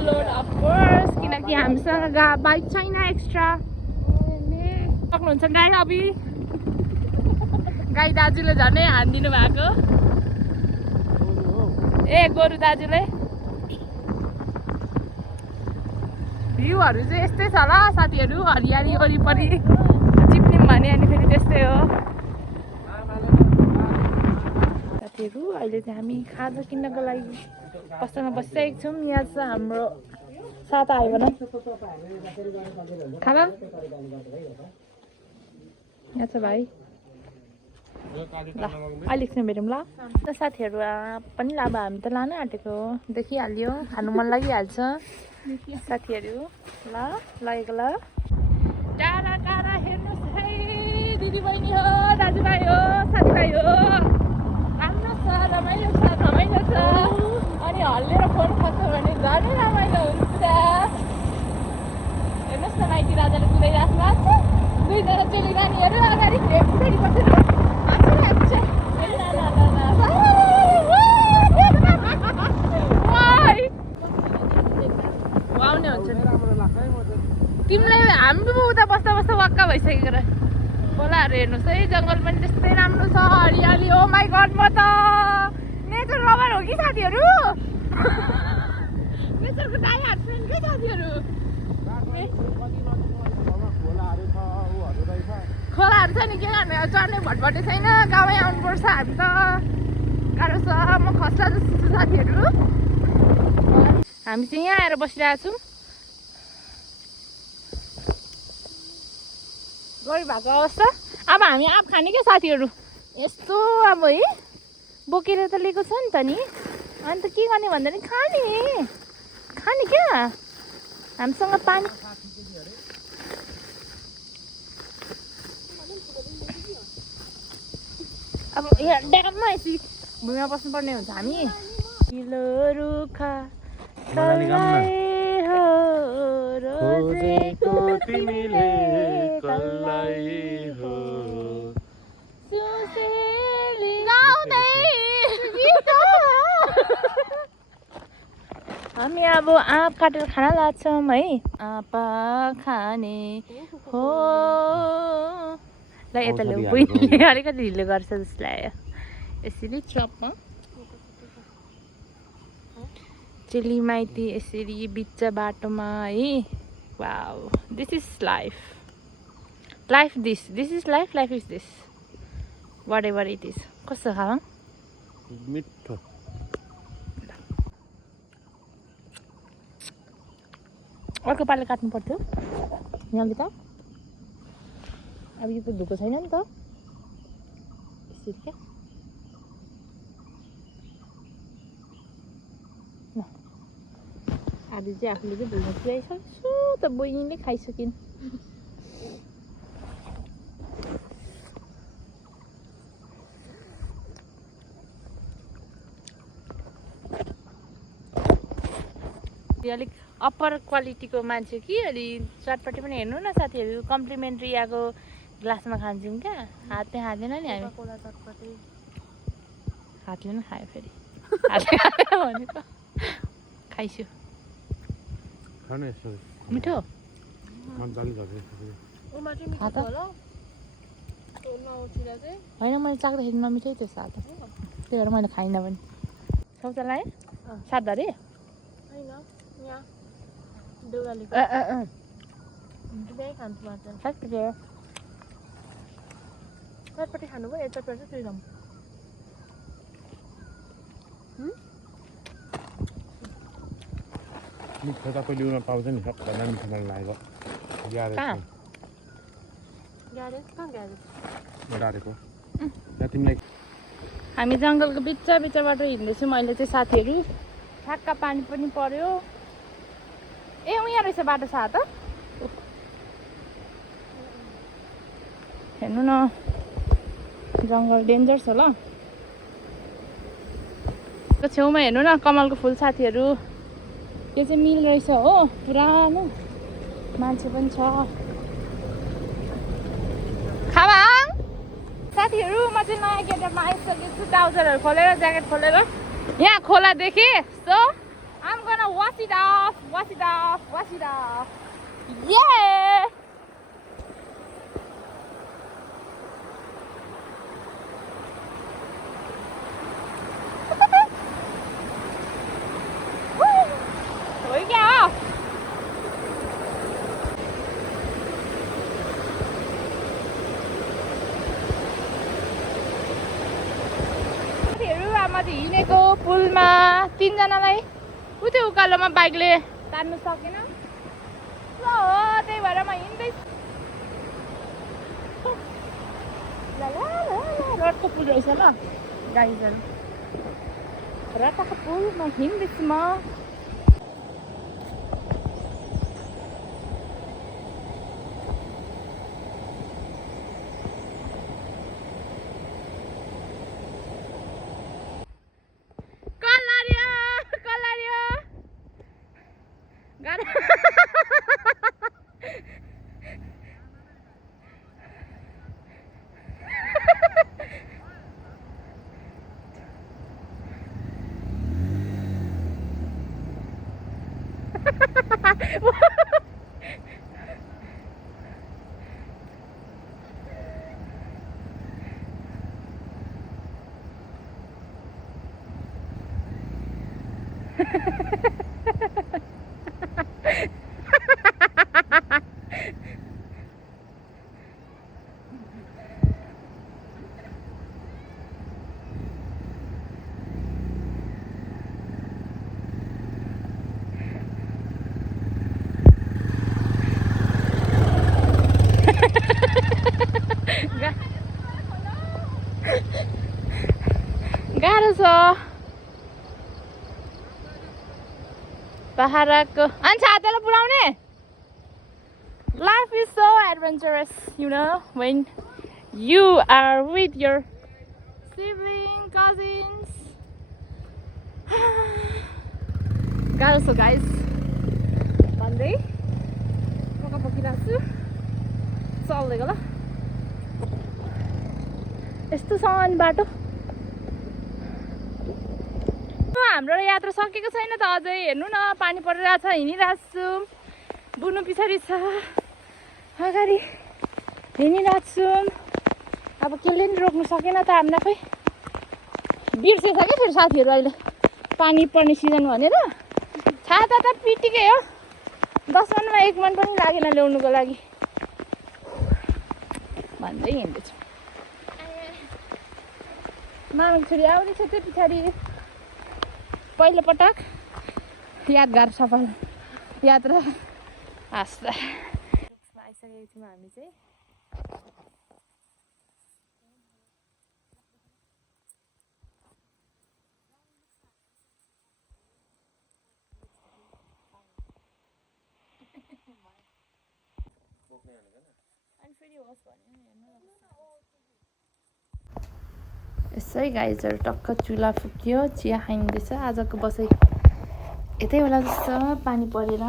Load of course किनकि हामीसँग bike छैन एक्स्ट्रा सक्नुहुन्छ गाई अभि गाई दाजुले झनै हानिदिनु भएको ए गोरु दाजुले भ्यूहरू चाहिँ यस्तै छ ल साथीहरू हरियाली वरिपरि चिप्लिम भने अनि फेरि त्यस्तै हो साथीहरू अहिले चाहिँ हामी खाजा किन्नको लागि पसलमा बसिरहेको छौँ यहाँ छ हाम्रो साथ आयो भन खाना यहाँ छ भाइ ल अहिले एकछिन भेटौँ ल साथीहरू पनि ल अब हामी त लानु आँटेको देखिहाल्यो खानु मन लागिहाल्छ साथीहरू ल लगेको ल टाढा टाढा हेर्नुहोस् है दिदीबहिनी हो दाजुभाइ हो साथीभाइ हो राम्रो छ रमाइलो छ अनि हल्लेर फोन खस्छ भने झनै रमाइलो हुन्छ हेर्नुहोस् न माइती राजाले कुदाइराख्नु भएको छ दुईजना चेली नानीहरू अगाडि फेरि बसेर आउने हुन्छ तिमीलाई हाम्रो उता बस्दा बस्दा वाक्क भइसकेको र खोलाहरू हेर्नुहोस् है जङ्गल पनि त्यस्तै राम्रो छ हरियाली हो माई गड म त नेचर लभर हो कि साथीहरू नेचरको दाइ हात फ्रेन्ड के साथीहरू खोलाहरू छ नि के गर्ने चढ्ने भटभटे छैन गाउँमै आउनुपर्छ हामी त गाह्रो छ म खस्ला जस्तो छु साथीहरू हामी चाहिँ यहाँ आएर बसिरहेको छौँ गरी भएको अवस्था अब हामी आँप खाने क्या साथीहरू यस्तो अब है बोकेर त लिएको छ नि त नि अन्त के गर्ने भन्दा नि खाने क्या हामीसँग पानी अब यहाँ ड्याममा यसरी भुइँमा बस्नुपर्ने हुन्छ हामी किलो रुखा खोजेको तिमीले कसलाई हो हामी अब आँप काटेर खाना लाग्छौँ है आँप खाने हो ल यता ल्याउ बहिनीले अलिकति ढिलो गर्छ जस्तो लाग्यो यसरी चपमा चेली माइती यसरी बिच बाटोमा है wow this is life this is life is this whatever it is कस्तो खावा मिठो अर्को पालो काट्नु पर्थ्यो यहाँले त अब यो त धुको छैन नि त यसरी क्या आधी चाहिँ आफूले चाहिँ भुइँमा पुऱ्याइसक्छु त बहिनीले खाइसकिन् अलिक अप्पर क्वालिटीको मान्छे कि अलि चटपटी पनि हेर्नु न साथीहरू कम्प्लिमेन्ट्री आएको ग्लासमा खान्छौँ क्या हातले खाँदैन नि हामी हातले पनि खायो फेरि हातले खायो भनेको खाइसु मिठो होइन मैले चाख्दाखेरि नमिठै त्यो साथ त्यही भएर मैले खाइनँ पनि शौचालय आएँ सातधारे चटपटी खानु भयो चटपटी चाहिँ जाउँ मिठो त पहिले उनीहरू पाउँछ नि सबभन्दा मिठो मलाई लागेको गाडेको तिमीलाई हामी जङ्गलको बिचबाट हिँड्दैछौँ अहिले चाहिँ साथीहरू ठ्याक्क पानी पनि पर्यो ए उहाँ रहेछ बाटो साथ हेर्नु न जङ्गल डेन्जर छ ल छेउमा हेर्नु न कमलको फुल साथीहरू यो चाहिँ मिल रहेछ हो पुरानो मान्छे पनि छ खाबाङ साथीहरू म चाहिँ नयाँ गेटअपमा आइसकेको छु ट्राउजरहरू खोलेर ज्याकेट खोलेर यहाँ खोला देखेँ so I'm gonna wash it off, wash it off, wash it off. Yeah! Ủa kìa! माथि हिँडेको पुलमा 3 जनालाई उतै उकालोमा बाइकले तान्नु सकेन ल हो त्यही भएर म हिँड्दैछु रडको पुल रहेछ ल गाइजहरू रडको पुलमा हिँड्दैछु म गाह्रो छ पहाडको अनि छातालाई पुऱ्याउने Life is so adventurous, you know, when you are with your siblings, cousins. गाह्रो छ गाइस भन्दै पक्का पकिरहेको छु चल्दै गयो ल यस्तो सानो बाटो हाम्रो यात्रा सकेको छैन त अझै हेर्नु न पानी परिरहेछ हिँडिरहेको छु बुनु पछाडि छ अगाडि हिँडिरहेको छु अब केले नि रोक्नु सकेन त हामीलाई खै बिर्सेछ क्या फेरि साथीहरू अहिले पानी पर्ने सिजन भनेर छाता त पिटिकै हो 10 मिनटमा 1 मिनट पनि लागेन ल्याउनुको लागि भन्दै हिँड्दैछु मामाको छोरी आउँदैछ त्यो पछाडि पहिलोपटक यादगार सफल यात्रा हाँस्दा आइसकेको छौँ हामी चाहिँ यसै गाइजहरू टक्क चुला फुक्यो चिया खाइँदैछ आजको बसाइ यतै बेला जस्तो पानी परेर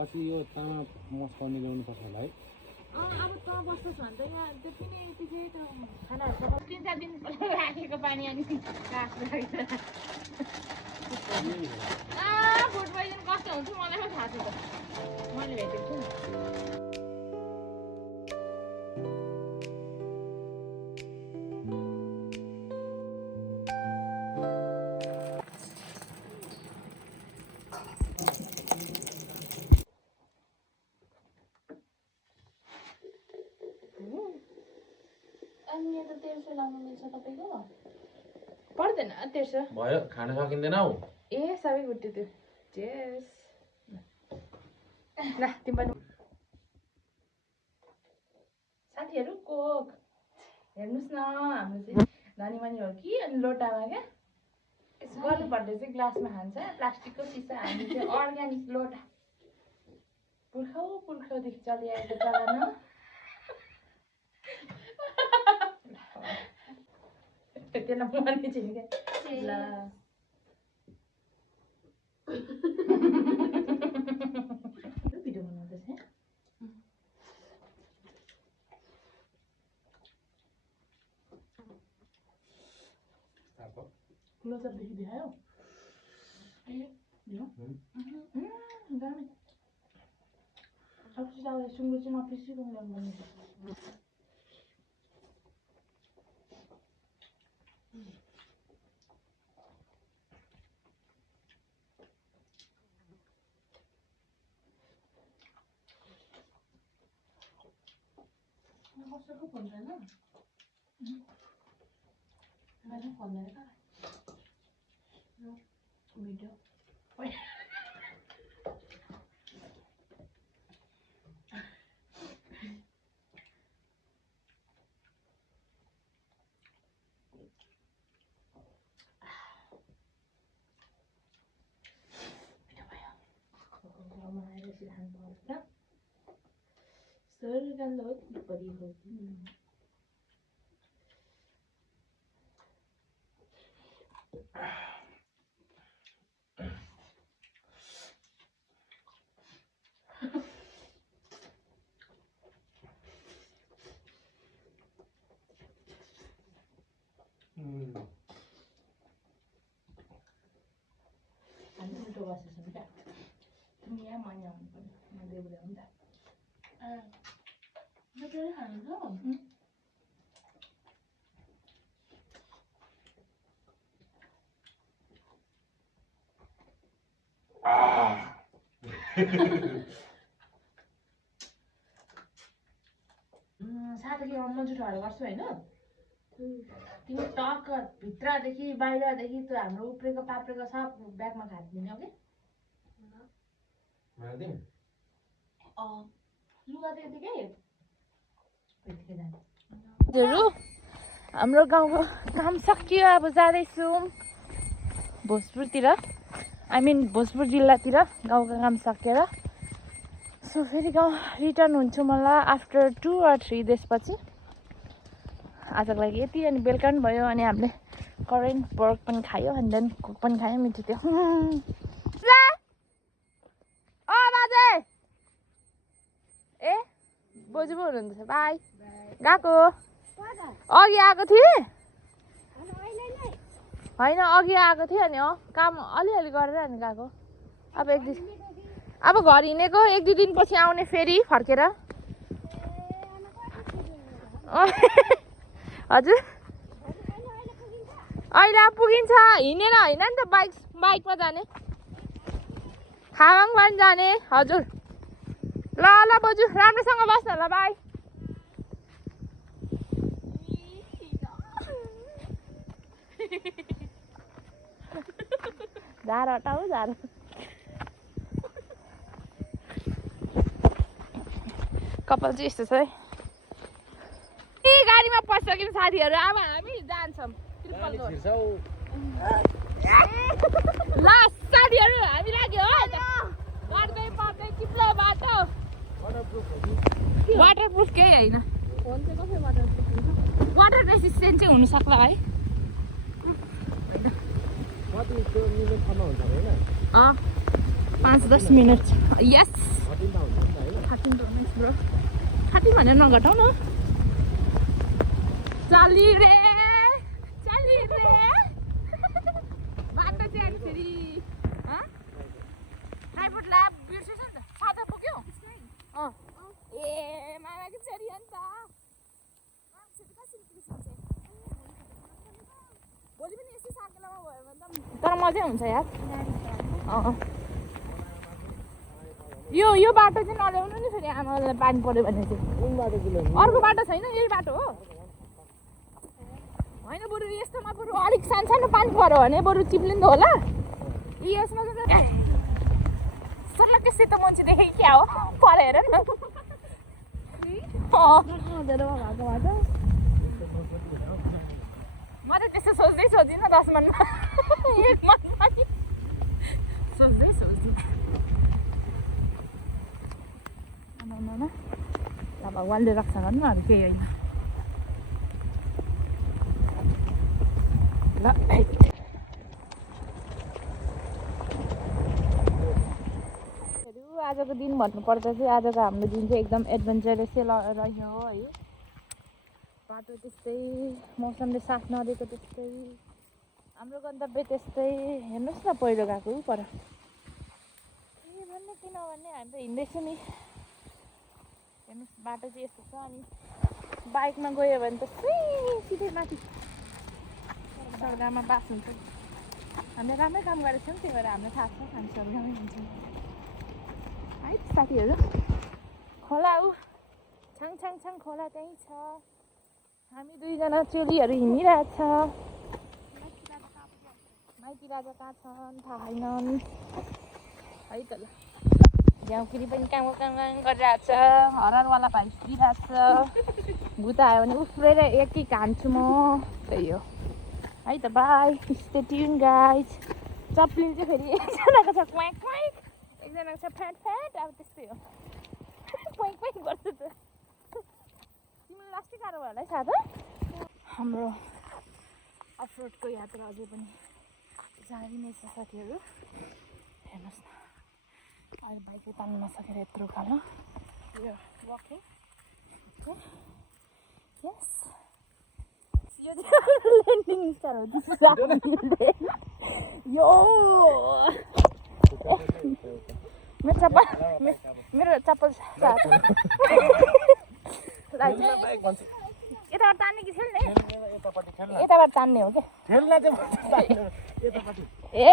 पछि यो तामा मस्काउने ल्याउनु पर्छ होला है अब त बस्छ भने त यहाँ त्यति नै यतिकै त खानाहरू 3-4 दिन राखेको पानी अनि फुड पोइजन कस्तो हुन्छ मलाई पनि थाहा छ त मैले भेटेको छु नि अनि त 1300 लाउनु मिल्छ तपाईको पर्दैन 1300 भयो खान सकिँदैन हौ ए सबै गुड्यो त्यो चेस ल तिम्रो साथीहरु कोक हेर्नुस् न हाम्रो चाहिँ धनीमनी हो कि अनि लोटामा क्या यसो गर्नुपर्दा चाहिँ ग्लासमा खान्छ प्लास्टिकको सिसा हामी चाहिँ अर्ग्यानिक लोटा पुर्खौदेखि चलिआएको चलन त्यसलाई मर्ने चाहिँ क्या ल भिडियो बनाउँदैछ क्लोजअपदेखि देखायो दामी अब चाहिँ सुँगुर चाहिँ नपिसिकन ल्याउनु पर्ने कसैको भन्दैन मैले भन्दैन भिडियो आएर यसरी खानुपर्छ सरगन्ध हो परि हो हामी उल्टो बसेछौँ क्या तिमी यहाँ म यहाँ हुनुपर्ने म देब्रे हो नि त बेटरै खानु साथीले म जुठोहरू गर्छु होइन तिमी टक्क भित्रदेखि बाहिरदेखि त्यो हाम्रो उप्रेको पाप्रेको सब ब्यागमा खादिदिने हो कि लुगा त यतिकै हजुर हाम्रो गाउँको काम सकियो अब जाँदैछौँ भोजपुरतिर आई मिन भोजपुर जिल्लातिर गाउँको काम सकेर सो फेरि गाउँ रिटर्न हुन्छु मलाई आफ्टर 2 or 3 days पछि आजको लागि यति अनि बेलुका पनि भयो अनि हामीले करेन्ट पर्क पनि खायो अनि देन कुक पनि खायो मिठो थियो ए बोजू पो हुनुहुँदैछ बाई गएको अघि आएको थिएँ होइन अघि आएको थिएँ अनि काम अलिअलि गरेर अनि गएको अब अब घर हिँडेको 1-2 दिनपछि आउने फेरि फर्केर हजुर अहिले पुगिन्छ हिँडेर होइन नि त बाइकमा जाने खावाङ पनि जाने हजुर ल ल बोजू राम्रोसँग बस्नु होला बाई झार हटाऊ झार कपाल चाहिँ यस्तो छ है गाडीमा पसिसक्यौँ साथीहरू अब हामी जान्छौँ ल साथीहरू हामी लाग्यो गर्दै पर्दै चिप्लो बाटो वाटरप्रुफ केही होइन वाटर रेसिस्टेन्ट चाहिँ हुनुसक्ला है 5-10 minutes. Yes. 13 minutes, bro. 60 भनेर नघटाउ न चाली रे बाटो चाहिँ एक्चुअली ट्राइपोड ल्याब बिर्सेछ नि त सादा पुग्यो ए मामाको छोरी हो नि त भोलि पनि यस्तै साकेलामा भयो भने त तर मजै हुन्छ यार यो बाटो चाहिँ नल्याउनु नि फेरि आमालाई पानी पर्यो भने चाहिँ अर्को बाटो छैन यही बाटो हो होइन बरु यस्तोमा बरु अलिक सानो पानी पर्यो भने बरु चिप्लिँदो होला यसमा चाहिँ सर्लक्कै सेतो मान्छे देखेँ क्या हो परे हेर न म त त्यस्तो सोच्दै सोच्दिनँ 10 मनमा 1 मनमा सोच्दै न भगवान्ले रक्षा गर्नु अरू केही होइन ल आजको दिन भन्नुपर्दा चाहिँ आजको हाम्रो दिन चाहिँ एकदम एडभेन्चरसै रह्यो है बाटो त्यस्तै मौसमले साथ नदिएको त्यस्तै हाम्रो गन्तव्य त्यस्तै हेर्नुहोस् न पहिरो गएको पर भन्ने किनभने हामी त हिँड्दैछौँ नि हेर्नुहोस् बाटो चाहिँ यस्तो छ अनि बाइकमा गयो भने त सिधै माथि स्वर्गमा बास हुन्छ हामीले राम्रै काम गरेको छौँ त्यही भएर हामीलाई थाहा छ हामी स्वर्गमै हुन्छौँ है साथीहरू खोला ऊ छाङ खोला त्यहीँ छ हामी दुईजना चेलीहरू हिँडिरहेछ माइती राजा कहाँ छन् थाहा छैनन् है त ल झ्याउकिरी पनि काम गरिरहेछ हररवाला भाइ सुतिरहेछ भूत आयो भने उफ्रेर एकै हान्छु म त्यही हो है त बाई स्टे ट्युन गाइज चप्लिन चाहिँ फेरि एकजनाको छ क्वाइक क्वाइक एकजनाको छ फ्याट अब त्यस्तै हो क्वाइक क्वाइक गर्छ त तिमीलाई लास्टै गाह्रो भयो होला है साथी हाम्रो अफरोडको यात्रा अझै पनि जारी नै छ साथीहरू हेर्नुहोस् न अहिले बाइकै तान्नु नसकेर यत्रो उकालो यो वकिङ यस यो ल्यान्डिङ स्टार हो यो मेरो चप्पल यताबाट तान्ने कि खेल्ने यताबाट तान्ने हो क्या ए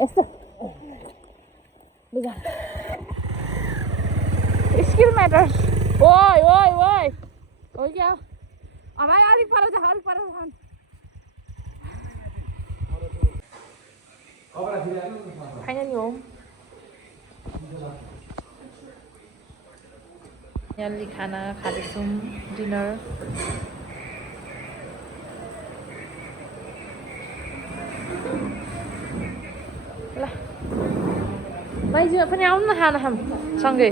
यस्तो स्किल म्याटर्स ओइ हो क्या भाइ अलिक पर छ फाइनली हो यहाँले खाना खाँदैछौँ डिनर ल माइजूमा पनि आउनु न खाना खाऊँ सँगै